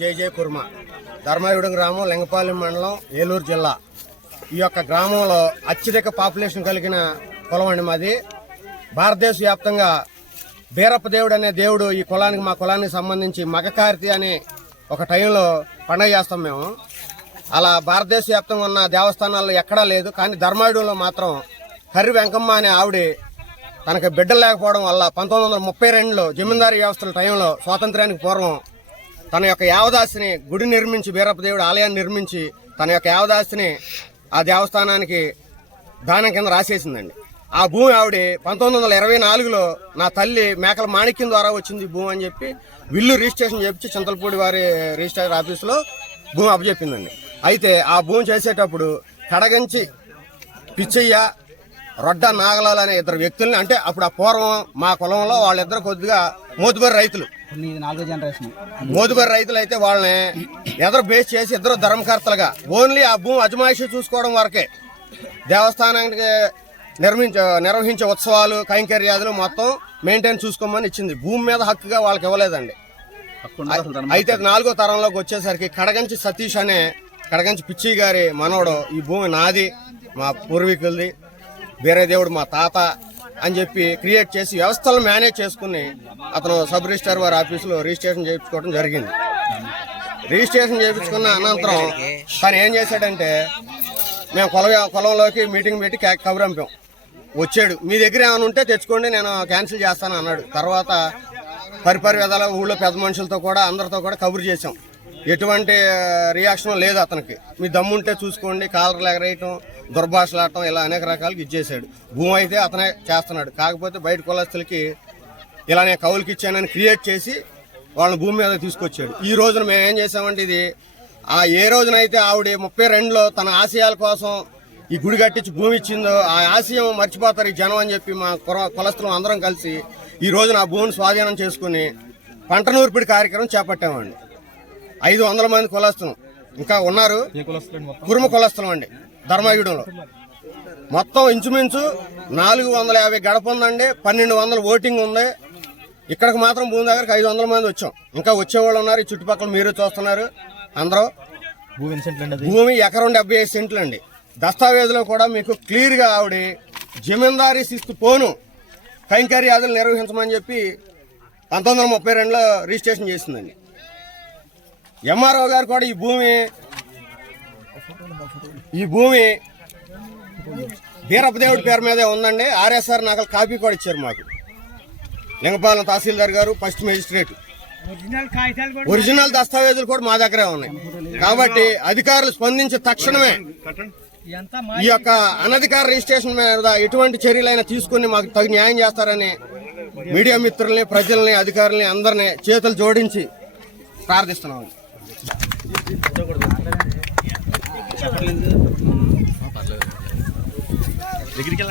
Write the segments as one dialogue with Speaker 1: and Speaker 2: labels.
Speaker 1: జై జయ కుర్మ. ధర్మయుడు గ్రామం లింగపాలెం మండలం ఏలూరు జిల్లా. ఈ యొక్క గ్రామంలో అత్యధిక పాపులేషన్ కలిగిన కులం అండి మాది. భారతదేశ వ్యాప్తంగా బీరప్ప దేవుడు అనే దేవుడు ఈ కులానికి మా కులానికి సంబంధించి మగకార్తి అనే ఒక టైంలో పండగ చేస్తాం మేము. అలా భారతదేశ వ్యాప్తంగా ఉన్న దేవస్థానాల్లో ఎక్కడా లేదు. కానీ ధర్మాయుడులో మాత్రం హరి వెంకమ్మ అనే ఆవిడ తనకి బిడ్డలు లేకపోవడం వల్ల పంతొమ్మిది వందల ముప్పై రెండులో జమీందారీ వ్యవస్థల టైంలో స్వాతంత్ర్యానికి పూర్వం తన యొక్క యావదాస్తిని గుడి నిర్మించి బీరప్ప దేవుడు ఆలయాన్ని నిర్మించి తన యొక్క యావదాస్తిని ఆ దేవస్థానానికి దానం కింద రాసేసిందండి. ఆ భూమి ఆవిడ పంతొమ్మిది వందల ఇరవై నాలుగులో నా తల్లి మేకల మాణిక్యం ద్వారా వచ్చింది భూమి అని చెప్పి విల్లు రిజిస్ట్రేషన్ చేపించి చింతలపూడి వారి రిజిస్ట్రేషన్ ఆఫీసులో భూమి అప్పచెప్పిందండి. అయితే ఆ భూమి చేసేటప్పుడు కడగంచి పిచ్చయ్య రొడ్డ నాగలాలు అనే ఇద్దరు వ్యక్తుల్ని అంటే అప్పుడు ఆ పూర్వం మా కులంలో వాళ్ళిద్దరు కొద్దిగా మోతుబరి రైతులు.
Speaker 2: నాలుగో జనరేషన్.
Speaker 1: మోతుబరి రైతులు అయితే వాళ్ళని ఎదరు బేస్ చేసి ఇద్దరు ధర్మకర్తలుగా ఓన్లీ ఆ భూమి అజమాయిషి చూసుకోవడం వరకే. దేవస్థానానికి నిర్మించ నిర్వహించే ఉత్సవాలు కైంకర్యాదులు మొత్తం మెయింటైన్ చూసుకోమని ఇచ్చింది. భూమి మీద హక్కుగా వాళ్ళకి ఇవ్వలేదండి. అయితే నాలుగో తరంలోకి వచ్చేసరికి కడగంచి సతీష్ అనే కడగంచి పిచ్చి గారి మనవడు ఈ భూమి నాది మా పూర్వీకులది. వేరే దేవుడు మా తాత అని చెప్పి క్రియేట్ చేసి వ్యవస్థలు మేనేజ్ చేసుకుని అతను సబ్ రిజిస్టార్ వారి ఆఫీసులో రిజిస్ట్రేషన్ చేయించుకోవడం జరిగింది. రిజిస్ట్రేషన్ చేయించుకున్న అనంతరం తను ఏం చేశాడంటే మేము కొలవ కులంలోకి మీటింగ్ పెట్టి కవర్ అంపాం వచ్చాడు. మీ దగ్గర ఏమైనా ఉంటే తెచ్చుకోండి నేను క్యాన్సిల్ చేస్తాను అన్నాడు. తర్వాత పరిపరి విధాల ఊళ్ళో పెద్ద మనుషులతో కూడా అందరితో కూడా కబురు చేసాం ఎటువంటి రియాక్షన్ లేదు అతనికి. మీ దమ్ముంటే చూసుకోండి కాలర్లు ఎగరేయటం దుర్భాషలాడటం ఇలా అనేక రకాలుగా ఇచ్చేసాడు భూమి అయితే అతనే చేస్తున్నాడు. కాకపోతే బయట కులస్తులకి ఇలా నేను కౌలుకి ఇచ్చానని క్రియేట్ చేసి వాళ్ళని భూమి మీద తీసుకొచ్చాడు. ఈ రోజున మేము ఏం చేసామంటే ఇది ఆ ఏ రోజునైతే ఆవిడ ముప్పై రెండులో తన ఆశయాల కోసం ఈ గుడి కట్టించి భూమి ఇచ్చిందో ఆ ఆశయం మర్చిపోతారు ఈ జనం అని చెప్పి మా కుల కులస్తులం అందరం కలిసి ఈ రోజున ఆ భూమిని స్వాధీనం చేసుకుని పంట నూర్పిడి కార్యక్రమం చేపట్టామండి. ఐదు వందల మంది కులస్తులం. ఇంకా ఉన్నారు. కురుమ కులస్తులం అండి. ధర్మయుగంలో. మొత్తం ఇంచుమించు నాలుగు వందల యాభై గడప ఉందండి పన్నెండు వందల ఓటింగ్ ఉంది. ఇక్కడికి మాత్రం భూమి దగ్గరకు ఐదు వందల మంది వచ్చాం. ఇంకా వచ్చేవాళ్ళు ఉన్నారు ఈ చుట్టుపక్కల మీరు చూస్తున్నారు అందరూ.
Speaker 2: భూమి
Speaker 1: ఎకరం డెబ్బై ఐదు సెంట్లు అండి. దస్తావేజులో కూడా మీకు క్లియర్గా ఆవిడ జమీందారీ శిస్తు పోను కైంకర్యాదులు నిర్వహించమని చెప్పి పంతొమ్మిది వందల ముప్పై రెండులో రిజిస్ట్రేషన్ చేసిందండి. ఎంఆర్ఓ గారు కూడా ఈ భూమి ఈ భూమి వీరప్పదేవుడి పేరు మీదే ఉందండి. ఆర్ఎస్ఆర్ నకలు కాపీ కూడా ఇచ్చారు మాకు. లింగపాలెం తహసీల్దార్ గారు ఫస్ట్ మేజిస్ట్రేట్. ఒరిజినల్ దస్తావేజులు కూడా మా దగ్గరే ఉన్నాయి. కాబట్టి అధికారులు స్పందించి తక్షణమే ఈ యొక్క అనధికార రిజిస్ట్రేషన్ మీద ఎటువంటి చర్యలైనా తీసుకుని మాకు తగు న్యాయం చేస్తారని మీడియా మిత్రుల్ని ప్రజల్ని అధికారుల్ని అందరినీ చేతులు జోడించి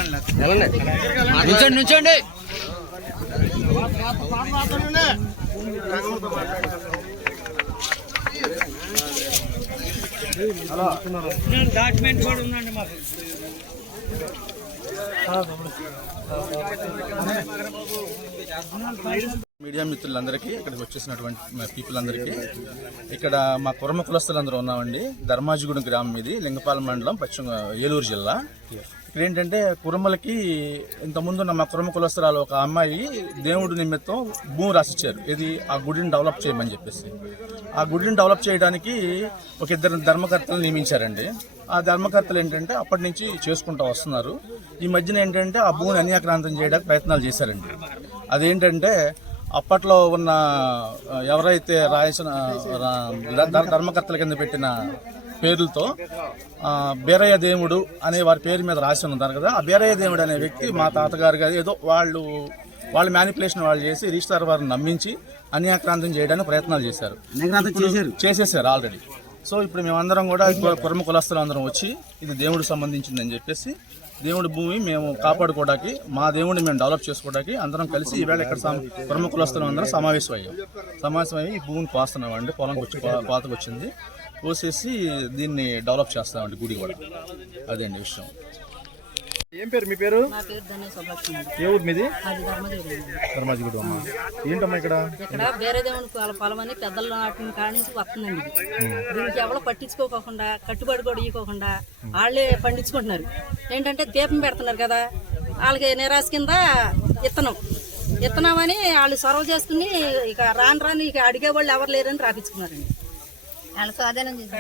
Speaker 1: ప్రార్థిస్తున్నాం వెళ్ళండి
Speaker 2: నుంచండి నుంచండి.
Speaker 3: డాక్యుమెంట్ కూడా ఉందండి మాకు
Speaker 4: మీడియా మిత్రులందరికీ ఇక్కడికి వచ్చేసినటువంటి పీపుల్ అందరికీ ఇక్కడ మా కుర్మ కులస్తులందరూ ఉన్నామండి. ధర్మాజిగూడెం గ్రామం ఇది లింగపాలెం మండలం పశ్చిమ ఏలూరు జిల్లా. ఇక్కడ ఏంటంటే కుర్మలకి ఇంతకుముందు ఉన్న మా కుర్మ కులస్తురాలు ఒక అమ్మాయి దేవుడి నిమిత్తం భూమి రాసిచ్చారు. ఇది ఆ గుడిని డెవలప్ చేయమని చెప్పేసి. ఆ గుడిని డెవలప్ చేయడానికి ఒక ఇద్దరు ధర్మకర్తలు నియమించారండి. ఆ ధర్మకర్తలు ఏంటంటే అప్పటి నుంచి చేసుకుంటూ వస్తున్నారు. ఈ మధ్యన ఏంటంటే ఆ భూమిని అన్యాక్రాంతం చేయడానికి ప్రయత్నాలు చేశారండి. అదేంటంటే అప్పట్లో ఉన్న ఎవరైతే రాయసిన ధర్మకర్తల కింద పెట్టిన పేర్లతో బీరయ్య దేవుడు అనే వారి పేరు మీద రాసి ఉన్నారు కదా ఆ బీరయ్య దేవుడు అనే వ్యక్తి మా తాతగారు గారు ఏదో వాళ్ళు వాళ్ళ మ్యానిపులేషన్ వాళ్ళు చేసి రిజిస్టార్ వారిని నమ్మించి అన్యాక్రాంతం చేయడానికి ప్రయత్నాలు చేశారు. చేసేసారు ఆల్రెడీ సో ఇప్పుడు మేమందరం కూడా కుర్మ కులస్తులు అందరం వచ్చి ఇది దేవుడికి సంబంధించిందని చెప్పేసి దేవుడి భూమి మేము కాపాడుకోవడానికి మా దేవుడిని మేము డెవలప్ చేసుకోవడానికి అందరం కలిసి ఈవేళ ఇక్కడ ప్రముఖులు వస్తున్నాం అందరం సమావేశం అయ్యాం సమావేశం అయ్యి ఈ భూమిని కోస్తున్నామండి. పొలంకి వచ్చి కో- కోతకు వచ్చింది. కోసేసి దీన్ని డెవలప్ చేస్తామండి గుడి కూడా. అదండి విషయం.
Speaker 3: ఏం పేరు? మీ పేరు. ఏ ఊరు మీది. ధర్మాజిగుడు అమ్మ ఏంటమ్మా ఇక్కడ?
Speaker 5: ఇక్కడ వేరే దేవుని పొల- పొలం అని పెద్దల నాటిన కాడ నుంచి వస్తుందండి. దీనికి ఎవరో పట్టించుకోకుండా కట్టుబడి కూడా ఇవ్వకుండా వాళ్ళే పండించుకుంటున్నారు. ఏంటంటే దీపం పెడుతున్నారు కదా వాళ్ళకి నిరాశ కింద ఇత్తనం. ఇత్తనామని వాళ్ళు సొరవ చేసుకుని ఇక రాను రాను ఇక అడిగే వాళ్ళు ఎవరు లేరని రాపించుకున్నారండి.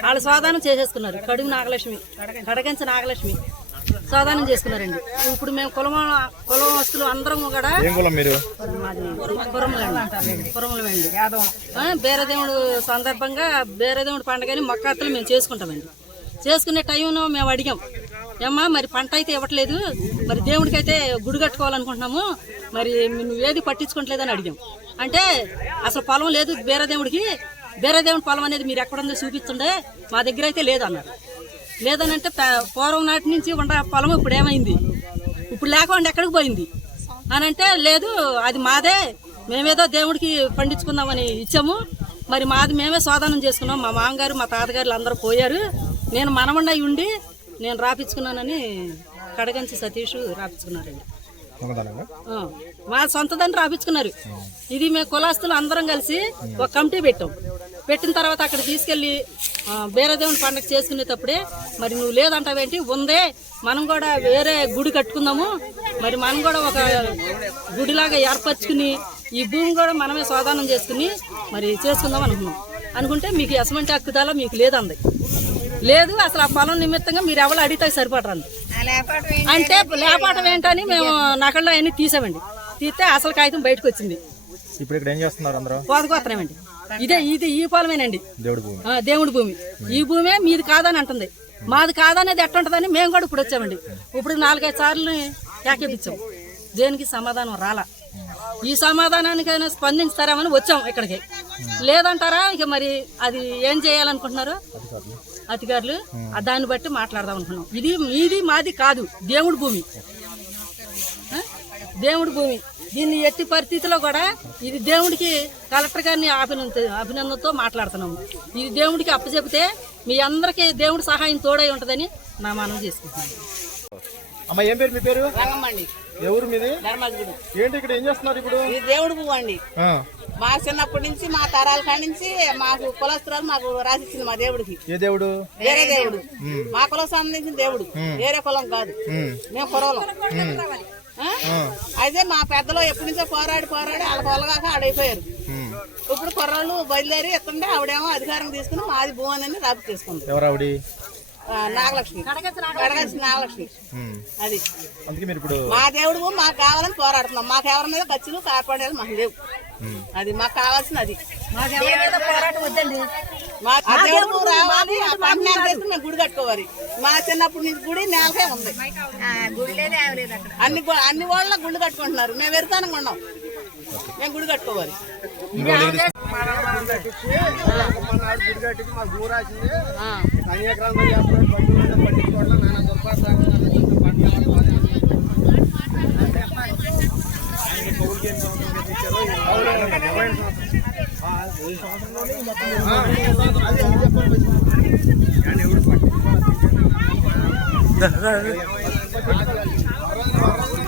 Speaker 5: వాళ్ళు స్వాదానం చేసేసుకున్నారు. కడుగు నాగలక్ష్మి. కడగంచ నాగలక్ష్మి. స్వాదానం చేసుకున్నారండి. ఇప్పుడు మేము కులం కులం వస్తువులు అందరం కూడా కురములండి కురములమండి బేరదేవుడు సందర్భంగా బేరదేవుడు పండగని మొక్కత్తలు మేము చేసుకుంటామండి. చేసుకునే టైంలో మేము అడిగాం. ఏమ్మా మరి పంట అయితే ఇవ్వట్లేదు. మరి దేవుడికి అయితే గుడి కట్టుకోవాలనుకుంటున్నాము. మరి నువ్వేది పట్టించుకోవట్లేదని అడిగాం. అంటే అసలు పొలం లేదు బేరదేవుడికి బేరదేవుడి పొలం అనేది మీరు ఎక్కడుందో చూపించండి మా దగ్గర అయితే లేదన్నారు లేదని అంటే ప- పూర్వం నాటి నుంచి ఉండ పొలం ఇప్పుడు ఏమైంది? ఇప్పుడు లేకుండా ఎక్కడికి పోయింది? అని అంటే లేదు అది మాదే మేమేదో దేవుడికి పండించుకుందామని ఇచ్చాము. మరి మాది మేమే సోదానం చేసుకున్నాం. మా మామగారు మా తాతగారులు అందరూ పోయారు. నేను మనమండై ఉండి నేను రాపించుకున్నానని కడగంచి సతీష్ రాపించుకున్నారండి. మా సొంతదాన్ని రాపించుకున్నారు. ఇది మేము కులాస్తులు అందరం కలిసి ఒక కమిటీ పెట్టాం. పెట్టిన తర్వాత అక్కడ తీసుకెళ్ళి ఆ, బేరదేవుని పండగ చేసుకునేటప్పుడే మరి నువ్వు లేదంటావేంటి? ఉందే మనం కూడా వేరే గుడి కట్టుకుందాము. మరి మనం కూడా ఒక గుడిలాగా ఏర్పరచుకుని ఈ భూమి కూడా మనమే సోదానం చేసుకుని మరి చేసుకుందాం అనుకున్నాం. అనుకుంటే మీకు ఎసమంటి హక్కుదాలా మీకు లేదంది. లేదు అసలు ఆ పొలం నిమిత్తంగా మీరు ఎవరు అడిగితే సరిపడరండి అంటే లేపాటం ఏంటని మేము నకల్లో అన్ని తీసామండి. తీస్తే అసలు కాగితం బయటకు వచ్చింది.
Speaker 3: ఇప్పుడు ఇక్కడ ఏం చేస్తున్నారు అందరూ?
Speaker 5: కోతకొత్తనామండి ఇదే ఇది ఈ పొలమేనండి.
Speaker 3: దేవుడి భూమి.
Speaker 5: ఆ, దేవుడి భూమి. ఈ భూమే మీది కాదని అంటుంది. మాది కాదనేది ఎట్టుంటదని మేము కూడా ఇప్పుడు వచ్చామండి. ఇప్పుడు నాలుగైదు సార్లు కేకేపించాం దేనికి సమాధానం రాలా? ఈ సమాధానానికైనా స్పందించుతారేమని వచ్చాం ఇక్కడికి. లేదంటారా? ఇక మరి అది ఏం చేయాలనుకుంటున్నారు? అధికారులు ఆ దాన్ని బట్టి మాట్లాడదాం అనుకున్నాం. ఇది మీది మాది కాదు. దేవుడి భూమి? దేవుడి భూమి. దీన్ని ఎట్టి పరిస్థితిలో కూడా ఇది దేవుడికి కలెక్టర్ గారిని అభినంద అభినందనతో మాట్లాడుతున్నాము. ఇది దేవుడికి అప్పచెపితే మీ అందరికీ దేవుడి సహాయం తోడై ఉంటుందని నా మనం చేసుకుంటున్నాను
Speaker 3: అమ్మ ఏం పేరు మీ పేరు?
Speaker 6: రంగమ్మండి
Speaker 3: ఊరు మీది? ఏంటి ఇక్కడ ఏం చేస్తున్నారు ఇప్పుడు?
Speaker 6: ఇది దేవుడు పువ్వు అండి.
Speaker 3: ఆ,
Speaker 6: మా చిన్నప్పటి నుంచి మా తరాల కాడి నుంచి మాకు కులస్తురాలు మాకు రాసిచ్చింది మా దేవుడికి.
Speaker 3: ఏ దేవుడు?
Speaker 6: వేరే దేవుడు. మా కులం సంబంధించిన దేవుడు. వేరే కులం కాదు. మేము. కులంలో ఆ? అయితే మా పెద్దలు ఎప్పటి నుంచో పోరాడి పోరాడి వాళ్ళ పొలగాక ఆడైపోయారు. ఇప్పుడు కుర్రాళ్ళు బయలుదేరి ఎత్తుంటే ఆవిడేమో అధికారం తీసుకుని మాది భూమి అని రాపు చేసుకుంది.
Speaker 3: ఎవరు ఆవిడ?
Speaker 6: ఆ, నాగలక్ష్మి. కడగచ్చి నాగలక్ష్మి. అది.
Speaker 3: అందుకే మీరు ఇప్పుడు
Speaker 6: మా దేవుడు భూమి మాకు కావాలని పోరాడుతున్నాం. మాకు ఎవరి మీద ఖర్చులు కాపాడేది మాకు లేవు. అది మాకు కావాల్సింది అది
Speaker 5: వద్దండి
Speaker 6: మా ఆ దేవుడు భూమి రావాలి ఆ పంటను చేసుకుని మేము గుడి కట్టుకోవాలి మా చిన్నప్పటి నుంచి గుడి నేలకే ఉంది అన్ని గు- అన్ని వాళ్ళ గుళ్ళు కట్టుకుంటున్నారు మేము వెరుతానంగా ఉన్నాం మేము గుడి కట్టుకోవాలి
Speaker 1: మాకు